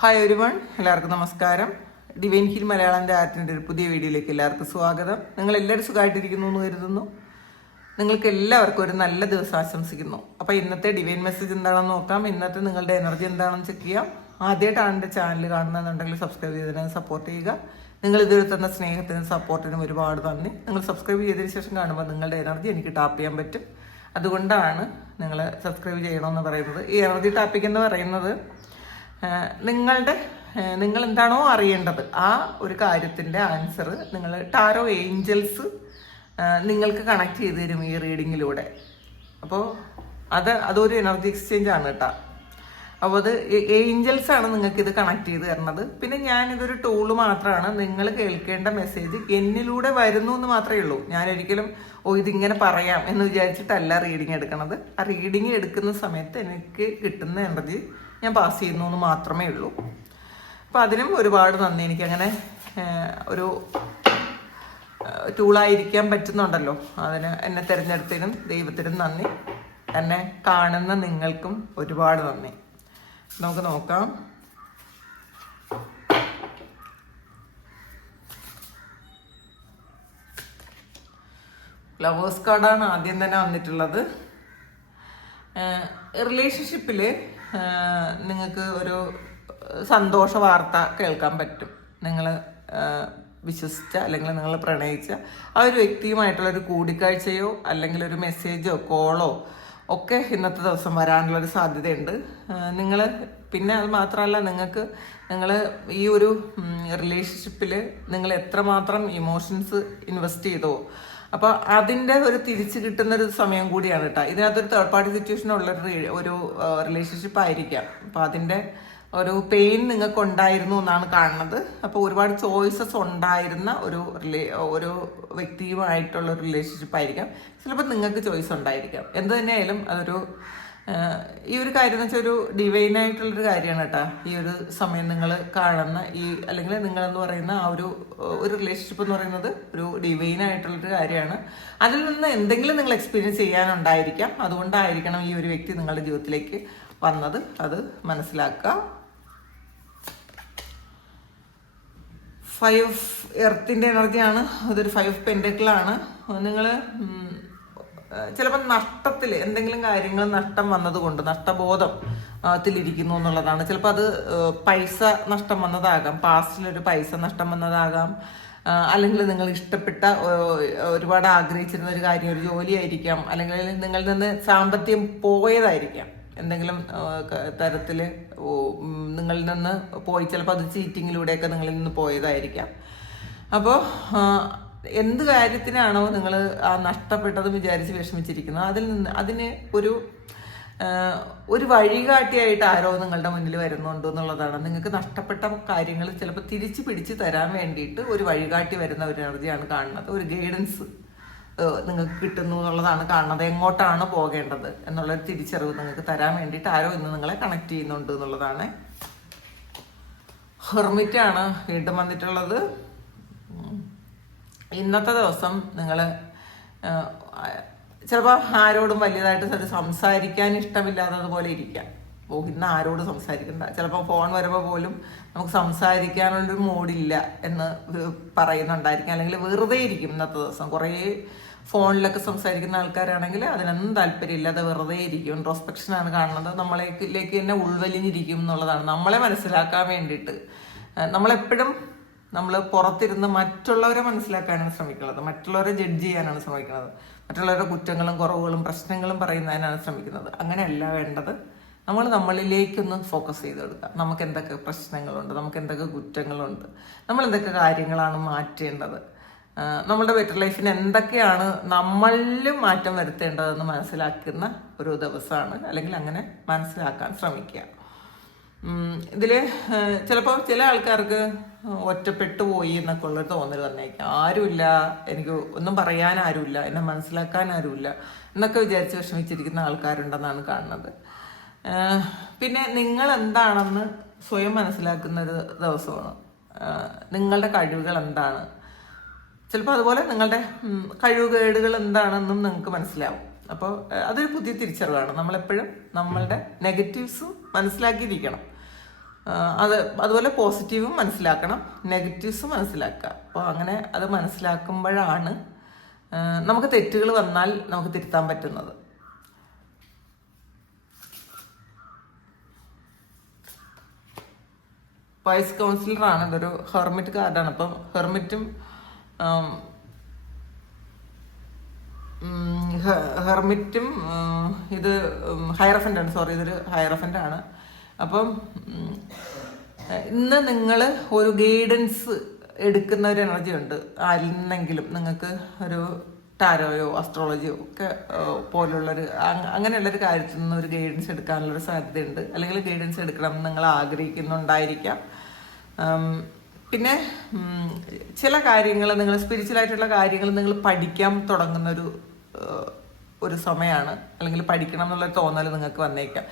Hi everyone, എല്ലാവർക്കും നമസ്കാരം. Divine heal മലയാളൻ്റെ ആർട്ടിൻ്റെ ഒരു പുതിയ വീഡിയോയിലേക്ക് എല്ലാവർക്കും സ്വാഗതം. നിങ്ങളെല്ലാവരും സുഖമായിട്ടിരിക്കുന്നു എന്ന് കരുതുന്നു. നിങ്ങൾക്ക് എല്ലാവർക്കും ഒരു നല്ല ദിവസം ആശംസിക്കുന്നു. അപ്പോൾ ഇന്നത്തെ ഡിവൈൻ മെസ്സേജ് എന്താണെന്ന് നോക്കാം. ഇന്നത്തെ നിങ്ങളുടെ എനർജി എന്താണെന്ന് ചെക്ക് ചെയ്യാം. ആദ്യമായിട്ടാണ് എൻ്റെ ചാനൽ കാണുന്നതെന്നുണ്ടെങ്കിൽ സബ്സ്ക്രൈബ് ചെയ്തതിന് സപ്പോർട്ട് ചെയ്യുക. നിങ്ങൾ ഇതുവരെ തന്ന സ്നേഹത്തിനും സപ്പോർട്ടിനും ഒരുപാട് നന്ദി. നിങ്ങൾ സബ്സ്ക്രൈബ് ചെയ്തതിന് ശേഷം കാണുമ്പോൾ നിങ്ങളുടെ എനർജി എനിക്ക് ടാപ്പ് ചെയ്യാൻ പറ്റും. അതുകൊണ്ടാണ് നിങ്ങൾ സബ്സ്ക്രൈബ് ചെയ്യണമെന്ന് പറയുന്നത്. ഈ എനർജി ടാപ്പിംഗ് എന്ന് പറയുന്നത് നിങ്ങൾ എന്താണോ അറിയേണ്ടത് ആ ഒരു കാര്യത്തിൻ്റെ ആൻസർ നിങ്ങൾ ടാരോ ഏഞ്ചൽസ് നിങ്ങൾക്ക് കണക്ട് ചെയ്ത് തരും ഈ റീഡിങ്ങിലൂടെ. അപ്പോൾ അതൊരു എനർജി എക്സ്ചേഞ്ച് ആണ് കേട്ടോ. അപ്പോൾ അത് ഏഞ്ചൽസാണ് നിങ്ങൾക്ക് ഇത് കണക്ട് ചെയ്ത് തരുന്നത്. പിന്നെ ഞാനിതൊരു ടൂള് മാത്രമാണ്. നിങ്ങൾ കേൾക്കേണ്ട മെസ്സേജ് എന്നിലൂടെ വരുന്നു എന്ന് മാത്രമേ ഉള്ളൂ. ഞാനൊരിക്കലും ഇതിങ്ങനെ പറയാം എന്ന് വിചാരിച്ചിട്ടല്ല റീഡിങ് എടുക്കണത്. ആ റീഡിങ് എടുക്കുന്ന സമയത്ത് എനിക്ക് കിട്ടുന്ന എനർജി ഞാൻ പാസ് ചെയ്യുന്നു എന്ന് മാത്രമേ ഉള്ളൂ. അപ്പോൾ അതിനും ഒരുപാട് നന്ദി. എനിക്കങ്ങനെ ഒരു ടൂളായിരിക്കാൻ പറ്റുന്നുണ്ടല്ലോ. അതിന് എന്നെ തിരഞ്ഞെടുത്തതിനും ദൈവത്തിനും നന്ദി. എന്നെ കാണുന്ന നിങ്ങൾക്കും ഒരുപാട് നന്ദി. നമുക്ക് നോക്കാം. ലവേഴ്സ് കാർഡാണ് ആദ്യം തന്നെ വന്നിട്ടുള്ളത്. റിലേഷൻഷിപ്പിൽ നിങ്ങൾക്ക് ഒരു സന്തോഷ വാർത്ത കേൾക്കാൻ പറ്റും. നിങ്ങൾ വിശ്വസിച്ച അല്ലെങ്കിൽ നിങ്ങൾ പ്രണയിച്ച ആ ഒരു വ്യക്തിയുമായിട്ടുള്ളൊരു കൂടിക്കാഴ്ചയോ അല്ലെങ്കിൽ ഒരു മെസ്സേജോ കോളോ ഒക്കെ ഇന്നത്തെ ദിവസം വരാനുള്ളൊരു സാധ്യതയുണ്ട്. പിന്നെ അത് മാത്രമല്ല, നിങ്ങൾ ഈ ഒരു റിലേഷൻഷിപ്പിൽ നിങ്ങൾ എത്രമാത്രം ഇമോഷൻസ് ഇൻവെസ്റ്റ് ചെയ്തോ, അപ്പോൾ അതിൻ്റെ ഒരു തിരിച്ചു കിട്ടുന്നൊരു സമയം കൂടിയാണ് കേട്ടോ. ഇതിനകത്തൊരു തേർഡ് പാർട്ടി സിറ്റുവേഷൻ ഉള്ളൊരു റിലേഷൻഷിപ്പ് ആയിരിക്കാം. അപ്പോൾ അതിൻ്റെ ഒരു പെയിൻ നിങ്ങൾക്ക് ഉണ്ടായിരുന്നു എന്നാണ് കാണുന്നത്. അപ്പോൾ ഒരുപാട് ചോയ്സസ് ഉണ്ടായിരുന്ന ഒരു വ്യക്തിയുമായിട്ടുള്ള ഒരു റിലേഷൻഷിപ്പ് ആയിരിക്കാം. ചിലപ്പോൾ നിങ്ങൾക്ക് ചോയ്സ് ഉണ്ടായിരിക്കാം. എന്ത് തന്നെയായാലും അതൊരു ഈ ഒരു കാര്യം എന്ന് വെച്ചാൽ ഒരു ഡിവൈനായിട്ടുള്ളൊരു കാര്യമാണ് കേട്ടോ. ഈ ഒരു സമയം നിങ്ങൾ കാണുന്ന അല്ലെങ്കിൽ നിങ്ങളെന്ന് പറയുന്ന ആ ഒരു റിലേഷൻഷിപ്പ് എന്ന് പറയുന്നത് ഒരു ഡിവൈനായിട്ടുള്ളൊരു കാര്യമാണ്. അതിൽ നിന്ന് എന്തെങ്കിലും നിങ്ങൾ എക്സ്പീരിയൻസ് ചെയ്യാനുണ്ടായിരിക്കാം. അതുകൊണ്ടായിരിക്കണം ഈ ഒരു വ്യക്തി നിങ്ങളുടെ ജീവിതത്തിലേക്ക് വന്നത്. അത് മനസ്സിലാക്കുക. 5 എർത്തിൻ്റെ എനർജിയാണ്. അതൊരു 5 പെൻഡക്കിളാണ്. നിങ്ങൾ ചിലപ്പോൾ നഷ്ടത്തിൽ എന്തെങ്കിലും കാര്യങ്ങൾ നഷ്ടം വന്നതുകൊണ്ട് നഷ്ടബോധം ത്തിലിരിക്കുന്നു എന്നുള്ളതാണ്. ചിലപ്പോൾ അത് പൈസ നഷ്ടം വന്നതാകാം, പാസ്റ്റിലൊരു പൈസ നഷ്ടം വന്നതാകാം, അല്ലെങ്കിൽ നിങ്ങൾ ഇഷ്ടപ്പെട്ട ഒരുപാട് ആഗ്രഹിച്ചിരുന്ന ഒരു കാര്യം, ഒരു ജോലിയായിരിക്കാം, അല്ലെങ്കിൽ നിങ്ങളിൽ നിന്ന് സാമ്പത്തികം പോയതായിരിക്കാം. എന്തെങ്കിലും തരത്തിൽ നിങ്ങളിൽ നിന്ന് പോയി, ചിലപ്പോൾ അത് ചീറ്റിങ്ങിലൂടെയൊക്കെ നിങ്ങളിൽ നിന്ന് പോയതായിരിക്കാം. അപ്പോൾ എന്ത് കാര്യത്തിനാണോ നിങ്ങൾ ആ നഷ്ടപ്പെട്ടത് വിചാരിച്ച് വിഷമിച്ചിരിക്കുന്നത്, അതിന് ഒരു വഴികാട്ടിയായിട്ട് ആരോ നിങ്ങളുടെ മുന്നിൽ വരുന്നുണ്ട് എന്നുള്ളതാണ്. നിങ്ങൾക്ക് നഷ്ടപ്പെട്ട കാര്യങ്ങൾ ചിലപ്പോൾ തിരിച്ചു പിടിച്ച് തരാൻ വേണ്ടിയിട്ട് ഒരു വഴികാട്ടി വരുന്ന ഒരു എനർജിയാണ് കാണുന്നത്. ഒരു ഗൈഡൻസ് നിങ്ങൾക്ക് കിട്ടുന്നു എന്നുള്ളതാണ് കാണുന്നത്. എങ്ങോട്ടാണ് പോകേണ്ടത് എന്നുള്ളൊരു തിരിച്ചറിവ് നിങ്ങൾക്ക് തരാൻ വേണ്ടിയിട്ട് ആരോ ഇന്ന് നിങ്ങളെ കണക്ട് ചെയ്യുന്നുണ്ട് എന്നുള്ളതാണ്. ഹെർമിറ്റാണ് വീണ്ടും വന്നിട്ടുള്ളത്. ഇന്നത്തെ ദിവസം നിങ്ങൾ ചിലപ്പോൾ ആരോടും വലിയതായിട്ട് സംസാരിക്കാൻ ഇഷ്ടമില്ലാത്തതുപോലെ ഇരിക്കാം. ഇന്ന് ആരോട് സംസാരിക്കണ്ട. ചിലപ്പോൾ ഫോൺ വരുമ്പോൾ പോലും നമുക്ക് സംസാരിക്കാനുള്ളൊരു മൂഡില്ല എന്ന് പറയുന്നുണ്ടായിരിക്കും. അല്ലെങ്കിൽ വെറുതെ ഇരിക്കും ഇന്നത്തെ ദിവസം. കുറേ ഫോണിലൊക്കെ സംസാരിക്കുന്ന ആൾക്കാരാണെങ്കിൽ അതിനൊന്നും താല്പര്യമില്ലാതെ വെറുതെ ഇരിക്കും. ഇൻട്രോസ്പെക്ഷനാണ് കാണുന്നത്. നമ്മളിലേക്ക് തന്നെ ഉൾവലിഞ്ഞിരിക്കും എന്നുള്ളതാണ്. നമ്മളെ മനസ്സിലാക്കാൻ വേണ്ടിയിട്ട് നമ്മൾ പുറത്തിരുന്ന് മറ്റുള്ളവരെ മനസ്സിലാക്കാനാണ് ശ്രമിക്കുന്നത്. മറ്റുള്ളവരെ ജഡ്ജ് ചെയ്യാനാണ് ശ്രമിക്കുന്നത്. മറ്റുള്ളവരുടെ കുറ്റങ്ങളും കുറവുകളും പ്രശ്നങ്ങളും പറയുന്നതിനാണ് ശ്രമിക്കുന്നത്. അങ്ങനെയല്ല വേണ്ടത്. നമ്മളിലേക്കൊന്ന് ഫോക്കസ് ചെയ്തെടുക്കുക. നമുക്ക് എന്തൊക്കെ പ്രശ്നങ്ങളുണ്ട്, നമുക്ക് എന്തൊക്കെ കുറ്റങ്ങളുണ്ട്, നമ്മൾ എന്തൊക്കെ കാര്യങ്ങളാണ് മാറ്റേണ്ടത്, നമ്മളുടെ ബെറ്റർ ലൈഫിന് എന്തൊക്കെയാണ് നമ്മളിലും മാറ്റം വരുത്തേണ്ടതെന്ന് മനസ്സിലാക്കുന്ന ഒരു ദിവസമാണ്. അല്ലെങ്കിൽ അങ്ങനെ മനസ്സിലാക്കാൻ ശ്രമിക്കുക. ഇതിൽ ചിലപ്പോൾ ചില ആൾക്കാർക്ക് ഒറ്റപ്പെട്ടു പോയി എന്നൊക്കെ ഉള്ളൊരു തോന്നൽ വന്നേക്കാം. ആരുമില്ല, എനിക്ക് ഒന്നും പറയാൻ ആരുമില്ല, എന്നെ മനസ്സിലാക്കാൻ ആരുമില്ല എന്നൊക്കെ വിചാരിച്ച് വിഷമിച്ചിരിക്കുന്ന ആൾക്കാരുണ്ടെന്നാണ് കാണുന്നത്. പിന്നെ നിങ്ങൾ എന്താണെന്ന് സ്വയം മനസ്സിലാക്കുന്ന ഒരു ദിവസമാണ്. നിങ്ങളുടെ കഴിവുകൾ എന്താണ്, ചിലപ്പോൾ അതുപോലെ നിങ്ങളുടെ കഴിവുകേടുകൾ എന്താണെന്നും നിങ്ങൾക്ക് മനസ്സിലാവും. അപ്പോൾ അതൊരു പുതിയ തിരിച്ചറിവാണ്. നമ്മളെപ്പോഴും നമ്മളുടെ നെഗറ്റീവ്സും മനസ്സിലാക്കിയിരിക്കണം. അതുപോലെ പോസിറ്റീവും മനസ്സിലാക്കണം, നെഗറ്റീവ്സും മനസ്സിലാക്കുക. അപ്പോൾ അങ്ങനെ അത് മനസ്സിലാക്കുമ്പോഴാണ് നമുക്ക് തെറ്റുകൾ വന്നാൽ നമുക്ക് തിരുത്താൻ പറ്റുന്നത്. വൈസ് കൗൺസിലറാണ്, ഇതൊരു ഹെർമിറ്റ് കാർഡാണ്. അപ്പം ഹെർമിറ്റും ഇത് ഹയറഫൻ്റ് ആണ്, സോറി ഇതൊരു ഹയറഫൻ്റ് ആണ്. അപ്പം ഇന്ന് നിങ്ങൾ ഒരു ഗൈഡൻസ് എടുക്കുന്ന ഒരു എനർജി ഉണ്ട്. ആരിൽ നിങ്ങൾക്ക് ഒരു ടാരോയോ അസ്ട്രോളജിയോ ഒക്കെ പോലുള്ളൊരു അങ്ങനെയുള്ളൊരു കാര്യത്തിൽ നിന്ന് ഒരു ഗൈഡൻസ് എടുക്കാനുള്ളൊരു സാധ്യതയുണ്ട്. അല്ലെങ്കിൽ ഗൈഡൻസ് എടുക്കണം എന്ന് നിങ്ങൾ ആഗ്രഹിക്കുന്നുണ്ടായിരിക്കാം. പിന്നെ ചില കാര്യങ്ങൾ നിങ്ങൾ സ്പിരിച്വലായിട്ടുള്ള കാര്യങ്ങൾ നിങ്ങൾ പഠിക്കാൻ തുടങ്ങുന്ന ഒരു സമയമാണ്, അല്ലെങ്കിൽ പഠിക്കണം എന്നുള്ള തോന്നൽ നിങ്ങൾക്ക് വന്നേക്കാം.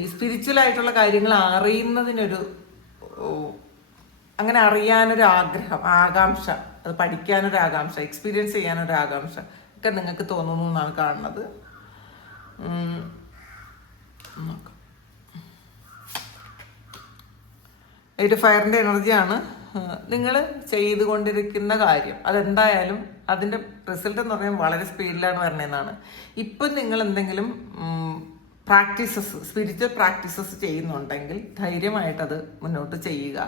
ഈ സ്പിരിച്വലായിട്ടുള്ള കാര്യങ്ങൾ അറിയുന്നതിനൊരു അങ്ങനെ അറിയാനൊരു ആഗ്രഹം, ആകാംക്ഷ, അത് പഠിക്കാനൊരു ആകാംക്ഷ, എക്സ്പീരിയൻസ് ചെയ്യാനൊരു ആകാംക്ഷ ഒക്കെ നിങ്ങൾക്ക് തോന്നുന്നു എന്നാണ് കാണുന്നത്. ഇത് ഫയറിൻ്റെ എനർജിയാണ്. നിങ്ങൾ ചെയ്തുകൊണ്ടിരിക്കുന്ന കാര്യം അതെന്തായാലും അതിൻ്റെ റിസൾട്ട് എന്ന് പറയുമ്പോൾ വളരെ സ്പീഡിലാണ് വരണതെന്നാണ്. ഇപ്പം നിങ്ങൾ എന്തെങ്കിലും സ്പിരിച്വൽ പ്രാക്ടീസസ് ചെയ്യുന്നുണ്ടെങ്കിൽ ധൈര്യമായിട്ടത് മുന്നോട്ട് ചെയ്യുക.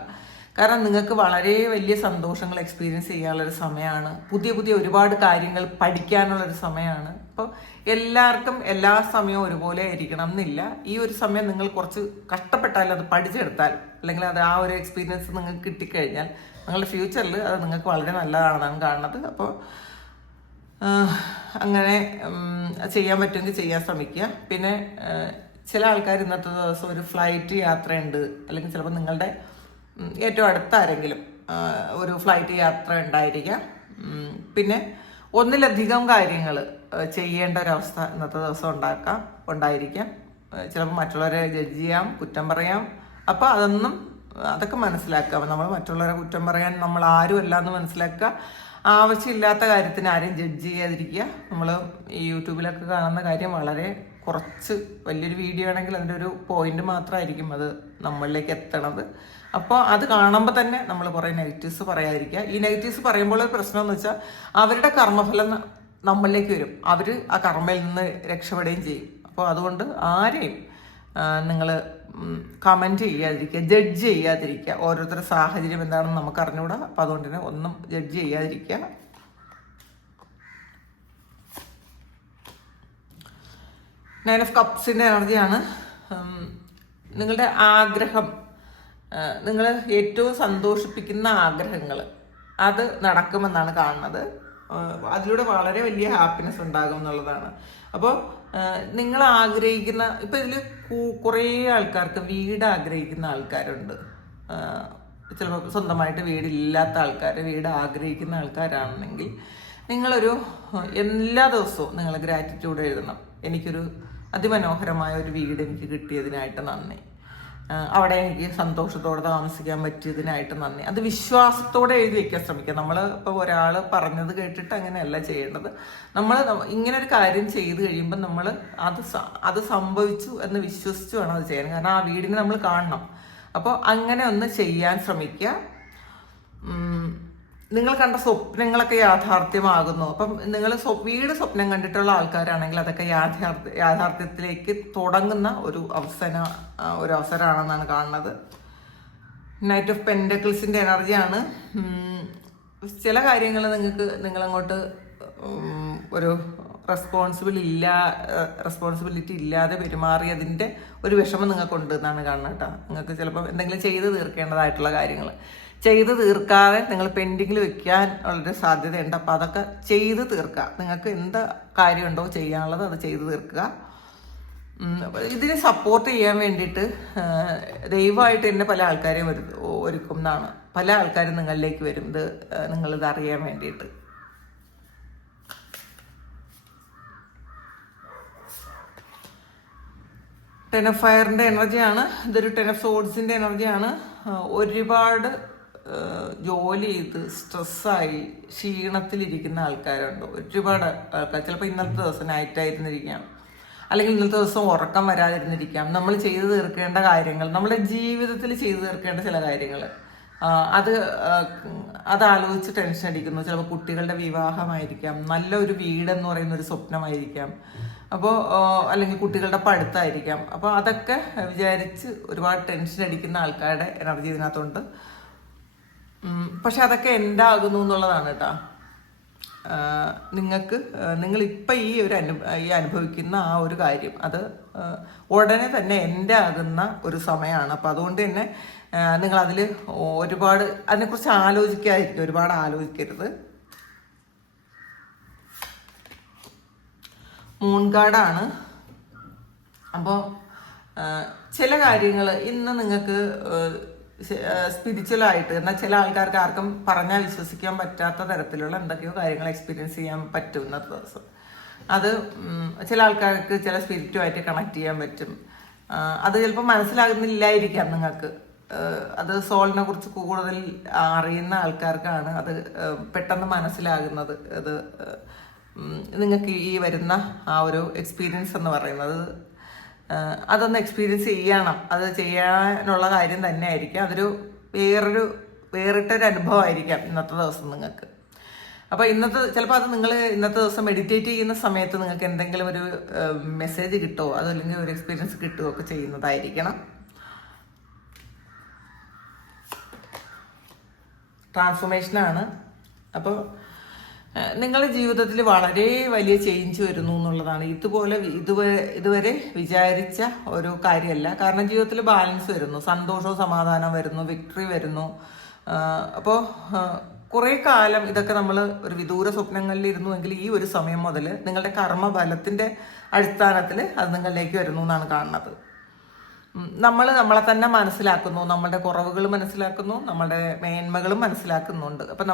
കാരണം നിങ്ങൾക്ക് വളരെ വലിയ സന്തോഷങ്ങൾ എക്സ്പീരിയൻസ് ചെയ്യാനുള്ളൊരു സമയമാണ്. പുതിയ ഒരുപാട് കാര്യങ്ങൾ പഠിക്കാനുള്ളൊരു സമയമാണ്. അപ്പോൾ എല്ലാവർക്കും എല്ലാ സമയവും ഒരുപോലെ ആയിരിക്കണം എന്നില്ല. ഈ ഒരു സമയം നിങ്ങൾ കുറച്ച് കഷ്ടപ്പെട്ടാൽ അത് പഠിച്ചെടുത്താൽ, അല്ലെങ്കിൽ അത് ആ ഒരു എക്സ്പീരിയൻസ് നിങ്ങൾക്ക് കിട്ടിക്കഴിഞ്ഞാൽ നിങ്ങളുടെ ഫ്യൂച്ചറിൽ അത് നിങ്ങൾക്ക് വളരെ നല്ലതാണെന്നാണ് കാണുന്നത്. അപ്പോൾ അങ്ങനെ ചെയ്യാൻ പറ്റുമെങ്കിൽ ചെയ്യാൻ ശ്രമിക്കുക. പിന്നെ ചില ആൾക്കാർ ഇന്നത്തെ ദിവസം ഒരു ഫ്ലൈറ്റ് യാത്രയുണ്ട്, അല്ലെങ്കിൽ ചിലപ്പോൾ നിങ്ങളുടെ ഏറ്റവും അടുത്ത ആരെങ്കിലും ഒരു ഫ്ലൈറ്റ് യാത്ര ഉണ്ടായിരിക്കാം. പിന്നെ ഒന്നിലധികം കാര്യങ്ങൾ ചെയ്യേണ്ട ഒരവസ്ഥ ഇന്നത്തെ ദിവസം ഉണ്ടായിരിക്കാം. ചിലപ്പോൾ മറ്റുള്ളവരെ ജഡ്ജ് ചെയ്യാം, കുറ്റം പറയാം. അപ്പോൾ അതൊക്കെ മനസ്സിലാക്കുക. നമ്മൾ മറ്റുള്ളവരെ കുറ്റം പറയാൻ നമ്മൾ ആരുമല്ല എന്ന് മനസ്സിലാക്കുക. ആവശ്യമില്ലാത്ത കാര്യത്തിന് ആരെയും ജഡ്ജ് ചെയ്യാതിരിക്കുക. നമ്മൾ ഈ യൂട്യൂബിലൊക്കെ കാണുന്ന കാര്യം വളരെ കുറച്ച് വലിയൊരു വീഡിയോ ആണെങ്കിൽ അതിൻ്റെ ഒരു പോയിന്റ് മാത്രമായിരിക്കും അത് നമ്മളിലേക്ക് എത്തണത്. അപ്പോൾ അത് കാണുമ്പോൾ തന്നെ നമ്മൾ കുറേ നെഗറ്റീവ്സ് പറയാതിരിക്കുക. ഈ നെഗറ്റീവ്സ് പറയുമ്പോൾ ഒരു പ്രശ്നം എന്ന് വെച്ചാൽ അവരുടെ കർമ്മഫലം നമ്മളിലേക്ക് വരും, അവർ ആ കർമ്മയിൽ നിന്ന് രക്ഷപ്പെടുകയും ചെയ്യും. അപ്പോൾ അതുകൊണ്ട് ആരെയും നിങ്ങൾ കമൻറ്റ് ചെയ്യാതിരിക്കുക, ജഡ്ജ് ചെയ്യാതിരിക്കുക. ഓരോരുത്തരുടെ സാഹചര്യം എന്താണെന്ന് നമുക്ക് അറിഞ്ഞുകൂടാ. അപ്പോൾ അതുകൊണ്ട് തന്നെ ഒന്നും ജഡ്ജ് ചെയ്യാതിരിക്കുക. നയൻ ഓഫ് കപ്സിൻ്റെ എനർജിയാണ്. നിങ്ങളുടെ ആഗ്രഹം, നിങ്ങൾ ഏറ്റവും സന്തോഷിപ്പിക്കുന്ന ആഗ്രഹങ്ങൾ അത് നടക്കുമെന്നാണ് കാണുന്നത്. അതിലൂടെ വളരെ വലിയ ഹാപ്പിനെസ് ഉണ്ടാകും എന്നുള്ളതാണ്. അപ്പോൾ നിങ്ങൾ ആഗ്രഹിക്കുന്ന, ഇപ്പം ഇതിൽ കുറേ ആൾക്കാർക്ക് വീട് ആഗ്രഹിക്കുന്ന ആൾക്കാരുണ്ട്. ചിലപ്പോൾ സ്വന്തമായിട്ട് വീടില്ലാത്ത ആൾക്കാർ, വീട് ആഗ്രഹിക്കുന്ന ആൾക്കാരാണെങ്കിൽ നിങ്ങളൊരു എല്ലാ ദിവസവും നിങ്ങൾ ഗ്രാറ്റിറ്റ്യൂഡ് എഴുതണം. എനിക്കൊരു അതിമനോഹരമായ ഒരു വീട് എനിക്ക് കിട്ടിയതിനായിട്ട് നന്ദി, അവിടെ എനിക്ക് സന്തോഷത്തോടെ താമസിക്കാൻ പറ്റിയതിനായിട്ട് നന്ദി. അത് വിശ്വാസത്തോടെ എഴുതി വയ്ക്കാൻ ശ്രമിക്കുക. നമ്മൾ ഇപ്പോൾ ഒരാൾ പറഞ്ഞത് കേട്ടിട്ട് അങ്ങനെയല്ല ചെയ്യേണ്ടത്. നമ്മൾ ഇങ്ങനെ ഒരു കാര്യം ചെയ്ത് കഴിയുമ്പോൾ നമ്മൾ അത് സംഭവിച്ചു എന്ന് വിശ്വസിച്ചു വേണം അത് ചെയ്യാൻ. കാരണം ആ വീടിനെ നമ്മൾ കാണണം. അപ്പോൾ അങ്ങനെ ഒന്ന് ചെയ്യാൻ ശ്രമിക്കുക. നിങ്ങൾ കണ്ട സ്വപ്നങ്ങളൊക്കെ യാഥാർത്ഥ്യമാകുന്നു. അപ്പം നിങ്ങൾ വീട് സ്വപ്നം കണ്ടിട്ടുള്ള ആൾക്കാരാണെങ്കിൽ അതൊക്കെ യാഥാർത്ഥ്യത്തിലേക്ക് തുടങ്ങുന്ന ഒരു അവസരമാണെന്നാണ് കാണുന്നത്. നൈറ്റ് ഓഫ് പെൻഡക്കിൾസിൻ്റെ എനർജിയാണ്. ചില കാര്യങ്ങൾ നിങ്ങളങ്ങോട്ട് ഒരു റെസ്പോൺസിബിലിറ്റി ഇല്ലാതെ പെരുമാറിയതിൻ്റെ ഒരു വിഷമം നിങ്ങൾക്കുണ്ട് എന്നാണ് കാണുന്നത് കേട്ടോ. നിങ്ങൾക്ക് ചിലപ്പോൾ എന്തെങ്കിലും ചെയ്ത് തീർക്കേണ്ടതായിട്ടുള്ള കാര്യങ്ങൾ ചെയ്ത് തീർക്കാതെ നിങ്ങൾ പെൻഡിങ്ങിൽ വെക്കാൻ ഉള്ളൊരു സാധ്യതയുണ്ട്. അപ്പോൾ അതൊക്കെ ചെയ്ത് തീർക്കുക. നിങ്ങൾക്ക് എന്ത് കാര്യമുണ്ടോ ചെയ്യാനുള്ളത് അത് ചെയ്ത് തീർക്കുക. ഇതിനെ സപ്പോർട്ട് ചെയ്യാൻ വേണ്ടിയിട്ട് ദൈവമായിട്ട് തന്നെ പല ആൾക്കാരെയും ഒരുക്കും എന്നാണ്. പല ആൾക്കാരും നിങ്ങളിലേക്ക് വരും നിങ്ങളിത് അറിയാൻ വേണ്ടിയിട്ട്. ടെൻ ഓഫ് ഫയറിൻ്റെ എനർജിയാണ്. ഇതൊരു ടെൻ ഓഫ് സോഡ്സിൻ്റെ എനർജിയാണ്. ഒരുപാട് ജോലി ചെയ്ത് സ്ട്രെസ്സായി ക്ഷീണത്തിലിരിക്കുന്ന ആൾക്കാരുണ്ട്. ഒരുപാട് ആൾക്കാർ ചിലപ്പോൾ ഇന്നത്തെ ദിവസം നൈറ്റായിരുന്നിരിക്കുകയാണ്. അല്ലെങ്കിൽ ഇന്നത്തെ ദിവസം ഉറക്കം വരാതിരുന്നിരിക്കാം. നമ്മൾ ചെയ്തു തീർക്കേണ്ട കാര്യങ്ങൾ, നമ്മുടെ ജീവിതത്തിൽ ചെയ്തു തീർക്കേണ്ട ചില കാര്യങ്ങൾ, അത് അതാലോചിച്ച് ടെൻഷൻ അടിക്കുന്നു. ചിലപ്പോൾ കുട്ടികളുടെ വിവാഹമായിരിക്കാം, നല്ലൊരു വീടെന്ന് പറയുന്ന ഒരു സ്വപ്നമായിരിക്കാം, അപ്പോൾ അല്ലെങ്കിൽ കുട്ടികളുടെ പഠിത്തമായിരിക്കാം. അപ്പോൾ അതൊക്കെ വിചാരിച്ച് ഒരുപാട് ടെൻഷൻ അടിക്കുന്ന ആൾക്കാരുടെ എനർജി ഇതിനകത്തുണ്ട്. പക്ഷെ അതൊക്കെ എന്താകുന്നു എന്നുള്ളതാണ് കേട്ടോ. നിങ്ങളിപ്പോൾ ഈ അനുഭവിക്കുന്ന ആ ഒരു കാര്യം അത് ഉടനെ തന്നെ എൻ്റെ ആകുന്ന ഒരു സമയമാണ്. അപ്പം അതുകൊണ്ട് തന്നെ നിങ്ങളതിൽ ഒരുപാട് അതിനെക്കുറിച്ച് ആലോചിക്കാതിരിക്കും, ഒരുപാട് ആലോചിക്കരുത്. മൂൺ കാർഡാണ്. അപ്പോൾ ചില കാര്യങ്ങൾ ഇന്ന് നിങ്ങൾക്ക് സ്പിരിച്വലായിട്ട്, എന്നാൽ ചില ആൾക്കാർക്ക് ആർക്കും പറഞ്ഞാൽ വിശ്വസിക്കാൻ പറ്റാത്ത തരത്തിലുള്ള എന്തൊക്കെയോ കാര്യങ്ങൾ എക്സ്പീരിയൻസ് ചെയ്യാൻ പറ്റും ഇന്നത്തെ ദിവസം. അത് ചില ആൾക്കാർക്ക് ചില സ്പിരിറ്റുമായിട്ട് കണക്ട് ചെയ്യാൻ പറ്റും. അത് ചിലപ്പോൾ മനസ്സിലാകുന്നില്ലായിരിക്കാം നിങ്ങൾക്ക്. അത് സോളിനെ കുറിച്ച് കൂടുതൽ അറിയുന്ന ആൾക്കാർക്കാണ് അത് പെട്ടെന്ന് മനസ്സിലാകുന്നത്. അത് നിങ്ങൾക്ക് ഈ വരുന്ന ആ ഒരു എക്സ്പീരിയൻസ് എന്ന് പറയുന്നത് അതൊന്ന് എക്സ്പീരിയൻസ് ചെയ്യണം. അത് ചെയ്യാനുള്ള കാര്യം തന്നെ ആയിരിക്കും. അതൊരു വേറിട്ടൊരു അനുഭവമായിരിക്കാം ഇന്നത്തെ ദിവസം നിങ്ങൾക്ക്. അപ്പോൾ ചിലപ്പോൾ അത് നിങ്ങൾ ഇന്നത്തെ ദിവസം മെഡിറ്റേറ്റ് ചെയ്യുന്ന സമയത്ത് നിങ്ങൾക്ക് എന്തെങ്കിലും ഒരു മെസ്സേജ് കിട്ടുമോ, അതല്ലെങ്കിൽ ഒരു എക്സ്പീരിയൻസ് കിട്ടുമോ ഒക്കെ ചെയ്യുന്നതായിരിക്കണം. ട്രാൻസ്ഫോർമേഷനാണ്. അപ്പോൾ നിങ്ങളുടെ ജീവിതത്തിൽ വളരെ വലിയ ചേഞ്ച് വരുന്നു എന്നുള്ളതാണ്. ഇതുവരെ വിചാരിച്ച ഒരു കാര്യമല്ല. കാരണം ജീവിതത്തിൽ ബാലൻസ് വരുന്നു, സന്തോഷവും സമാധാനം വരുന്നു, വിക്ടറി വരുന്നു. അപ്പോൾ കുറേ കാലം ഇതൊക്കെ നമ്മൾ ഒരു വിദൂര സ്വപ്നങ്ങളിൽ ഇരുന്നുവെങ്കിൽ ഈ ഒരു സമയം മുതൽ നിങ്ങളുടെ കർമ്മബലത്തിൻ്റെ അടിസ്ഥാനത്തിൽ അത് നിങ്ങളിലേക്ക് വരുന്നു എന്നാണ് കാണുന്നത്. നമ്മളെ തന്നെ മനസ്സിലാക്കുന്നു, നമ്മളുടെ കുറവുകൾ മനസ്സിലാക്കുന്നു, നമ്മളുടെ മേന്മകളും മനസ്സിലാക്കുന്നുണ്ട്. അപ്പം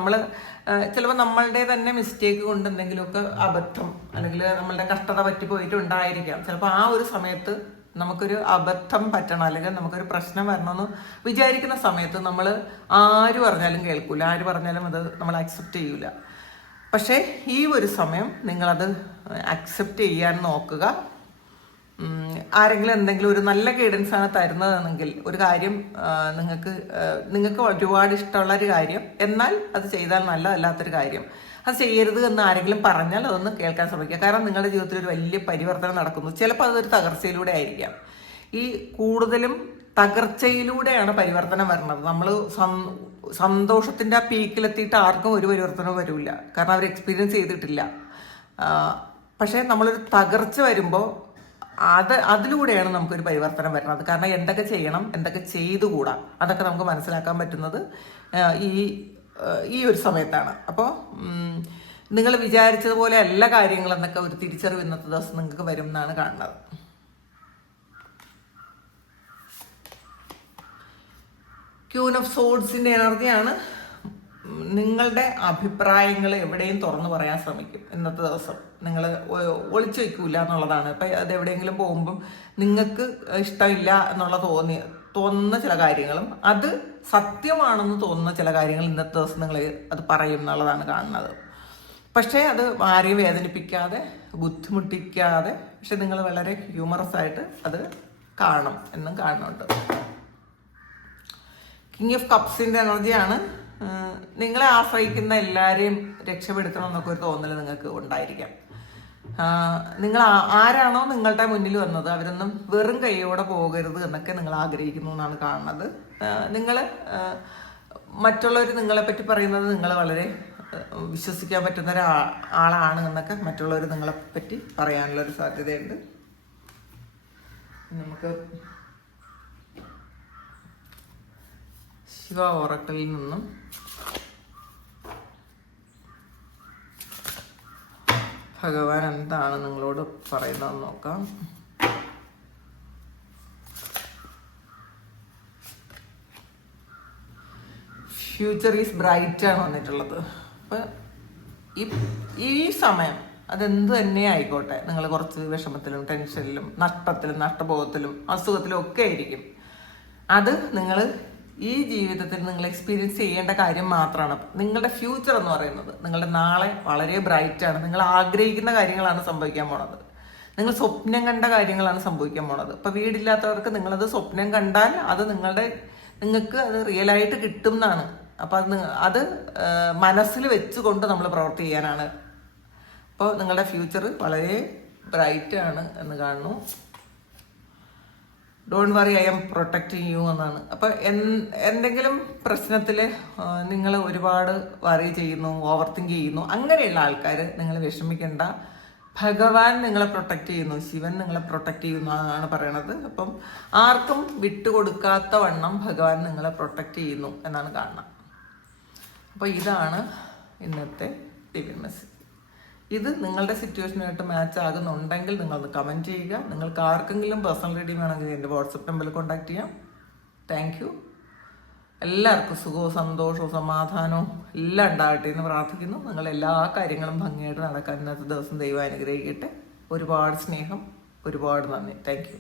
ചിലപ്പോൾ നമ്മളുടെ തന്നെ മിസ്റ്റേക്ക് കൊണ്ട് എന്തെങ്കിലുമൊക്കെ അബദ്ധം അല്ലെങ്കിൽ നമ്മളുടെ കഷ്ടത പറ്റി പോയിട്ടുണ്ടായിരിക്കാം. ചിലപ്പോൾ ആ ഒരു സമയത്ത് നമുക്കൊരു അബദ്ധം പറ്റണം അല്ലെങ്കിൽ നമുക്കൊരു പ്രശ്നം വരണമെന്ന് വിചാരിക്കുന്ന സമയത്ത് നമ്മൾ ആര് പറഞ്ഞാലും കേൾക്കൂല, ആര് പറഞ്ഞാലും അത് നമ്മൾ അക്സെപ്റ്റ് ചെയ്യൂല. പക്ഷേ ഈ ഒരു സമയം നിങ്ങളത് അക്സെപ്റ്റ് ചെയ്യാൻ നോക്കുക. ആരെങ്കിലും എന്തെങ്കിലും ഒരു നല്ല ഗൈഡൻസ് ആണ് തരുന്നതെങ്കിൽ ഒരു കാര്യം നിങ്ങൾക്ക് ഒരുപാട് ഇഷ്ടമുള്ള ഒരു കാര്യം, എന്നാൽ അത് ചെയ്താൽ നല്ലതല്ലാത്തൊരു കാര്യം, അത് ചെയ്യരുത് എന്ന് ആരെങ്കിലും പറഞ്ഞാൽ അതൊന്ന് കേൾക്കാൻ ശ്രമിക്കുക. കാരണം നിങ്ങളുടെ ജീവിതത്തിൽ ഒരു വലിയ പരിവർത്തനം നടക്കുന്നു. ചിലപ്പോൾ അതൊരു തകർച്ചയിലൂടെ ആയിരിക്കാം. ഈ കൂടുതലും തകർച്ചയിലൂടെയാണ് പരിവർത്തനം വരുന്നത്. നമ്മൾ സന്തോഷത്തിൻ്റെ ആ പീക്കിലെത്തിയിട്ട് ആർക്കും ഒരു പരിവർത്തനവും വരില്ല, കാരണം അവർ എക്സ്പീരിയൻസ് ചെയ്തിട്ടില്ല. പക്ഷേ നമ്മളൊരു തകർച്ച വരുമ്പോൾ അതിലൂടെയാണ് നമുക്കൊരു പരിവർത്തനം വരുന്നത്. കാരണം എന്തൊക്കെ ചെയ്യണം, എന്തൊക്കെ ചെയ്തുകൂടാ, അതൊക്കെ നമുക്ക് മനസ്സിലാക്കാൻ പറ്റുന്നത് ഈ ഒരു സമയത്താണ്. അപ്പോൾ നിങ്ങൾ വിചാരിച്ചതുപോലെ എല്ലാ കാര്യങ്ങളെന്നൊക്കെ ഒരു തിരിച്ചറിവ് ഇന്നത്തെ ദിവസം നിങ്ങൾക്ക് വരും എന്നാണ് കാണുന്നത്. ക്യൂൻ ഓഫ് സോഡ്സിൻ്റെ എനർജിയാണ്. നിങ്ങളുടെ അഭിപ്രായങ്ങൾ എവിടെയും തുറന്നു പറയാൻ ശ്രമിക്കും ഇന്നത്തെ ദിവസം. നിങ്ങൾ ഒളിച്ചു വയ്ക്കൂല എന്നുള്ളതാണ്. ഇപ്പം അത് എവിടെയെങ്കിലും പോകുമ്പം നിങ്ങൾക്ക് ഇഷ്ടമില്ല എന്നുള്ള തോന്നുന്ന ചില കാര്യങ്ങളും അത് സത്യമാണെന്ന് തോന്നുന്ന ചില കാര്യങ്ങൾ ഇന്നത്തെ ദിവസം നിങ്ങൾ അത് പറയും എന്നുള്ളതാണ് കാണുന്നത്. പക്ഷേ അത് ആരെയും വേദനിപ്പിക്കാതെ ബുദ്ധിമുട്ടിക്കാതെ, പക്ഷെ നിങ്ങൾ വളരെ ഹ്യൂമറസ് ആയിട്ട് അത് കാണും എന്നും കാണുന്നുണ്ട്. കിങ് ഓഫ് കപ്സിൻ്റെ എനർജിയാണ്. നിങ്ങളെ ആശ്രയിക്കുന്ന എല്ലാവരെയും രക്ഷപ്പെടുത്തണം എന്നൊക്കെ ഒരു തോന്നൽ നിങ്ങൾക്ക് ഉണ്ടായിരിക്കാം. നിങ്ങൾ ആരാണോ നിങ്ങളുടെ മുന്നിൽ വന്നത് അവരൊന്നും വെറും കൈയോടെ പോകരുത് എന്നൊക്കെ നിങ്ങൾ ആഗ്രഹിക്കുന്നു എന്നാണ് കാണുന്നത്. മറ്റുള്ളവർ നിങ്ങളെപ്പറ്റി പറയുന്നത് നിങ്ങൾ വളരെ വിശ്വസിക്കാൻ പറ്റുന്ന ഒരാളാണ് എന്നൊക്കെ മറ്റുള്ളവർ നിങ്ങളെപ്പറ്റി പറയാനുള്ളൊരു സാധ്യതയുണ്ട്. നമുക്ക് ശിവ ഓറക്കിളിൽ നിന്നും ഭഗവാൻ എന്താണ് നിങ്ങളോട് പറയുന്നതെന്ന് നോക്കാം. ഫ്യൂച്ചർ ഈസ് ബ്രൈറ്റ് ആണ് വന്നിട്ടുള്ളത്. അപ്പം ഈ സമയം അതെന്ത് തന്നെ ആയിക്കോട്ടെ, നിങ്ങൾ കുറച്ച് വിഷമത്തിലും ടെൻഷനിലും നഷ്ടത്തിലും നഷ്ടബോധത്തിലും അസുഖത്തിലും ഒക്കെ ആയിരിക്കും. അത് നിങ്ങൾ ഈ ജീവിതത്തിൽ നിങ്ങൾ എക്സ്പീരിയൻസ് ചെയ്യേണ്ട കാര്യം മാത്രമാണ്. നിങ്ങളുടെ ഫ്യൂച്ചർ എന്ന് പറയുന്നത്, നിങ്ങളുടെ നാളെ വളരെ ബ്രൈറ്റാണ്. നിങ്ങൾ ആഗ്രഹിക്കുന്ന കാര്യങ്ങളാണ് സംഭവിക്കാൻ പോണത്. നിങ്ങൾ സ്വപ്നം കണ്ട കാര്യങ്ങളാണ് സംഭവിക്കാൻ പോണത്. ഇപ്പൊ വീടില്ലാത്തവർക്ക് നിങ്ങളത് സ്വപ്നം കണ്ടാൽ അത് നിങ്ങൾക്ക് അത് റിയലായിട്ട് കിട്ടും എന്നാണ്. അപ്പൊ അത് മനസ്സിൽ വെച്ചുകൊണ്ട് നമ്മൾ പ്രവൃത്തി ചെയ്യാനാണ്. അപ്പോൾ നിങ്ങളുടെ ഫ്യൂച്ചർ വളരെ ബ്രൈറ്റ് ആണ് എന്ന് കാണുന്നു. Don't worry, I'm protecting you എന്നാണ്. അപ്പം എന്തെങ്കിലും പ്രശ്നത്തിൽ നിങ്ങൾ ഒരുപാട് വറി ചെയ്യുന്നു, ഓവർ തിങ്ക് ചെയ്യുന്നു, അങ്ങനെയുള്ള ആൾക്കാർ നിങ്ങൾ വിഷമിക്കേണ്ട. ഭഗവാൻ നിങ്ങളെ പ്രൊട്ടക്റ്റ് ചെയ്യുന്നു, ശിവൻ നിങ്ങളെ പ്രൊട്ടക്റ്റ് ചെയ്യുന്നു എന്നാണ് പറയണത്. അപ്പം ആർക്കും വിട്ടുകൊടുക്കാത്ത വണ്ണം ഭഗവാൻ നിങ്ങളെ പ്രൊട്ടക്റ്റ് ചെയ്യുന്നു എന്നാണ് കാണുന്നത്. അപ്പോൾ ഇതാണ് ഇന്നത്തെ ഡിവൈൻ മെസ്സേജ്. ഇത് നിങ്ങളുടെ സിറ്റുവേഷനായിട്ട് മാച്ച് ആകുന്നുണ്ടെങ്കിൽ നിങ്ങളത് കമൻറ്റ് ചെയ്യുക. നിങ്ങൾക്ക് ആർക്കെങ്കിലും പേഴ്സണൽ റീഡിംഗ് വേണമെങ്കിൽ എൻ്റെ വാട്സപ്പ് നമ്പറിൽ കോൺടാക്ട് ചെയ്യാം. Thank you. എല്ലാവർക്കും സുഖവും സന്തോഷവും സമാധാനവും എല്ലാം ഉണ്ടാകട്ടെ എന്ന് പ്രാർത്ഥിക്കുന്നു. നിങ്ങൾ എല്ലാ കാര്യങ്ങളും ഭംഗിയായിട്ട് നടക്കാൻ ഇന്നത്തെ ദിവസം ദൈവം അനുഗ്രഹിക്കട്ടെ. ഒരുപാട് സ്നേഹം, ഒരുപാട് നന്ദി. Thank you.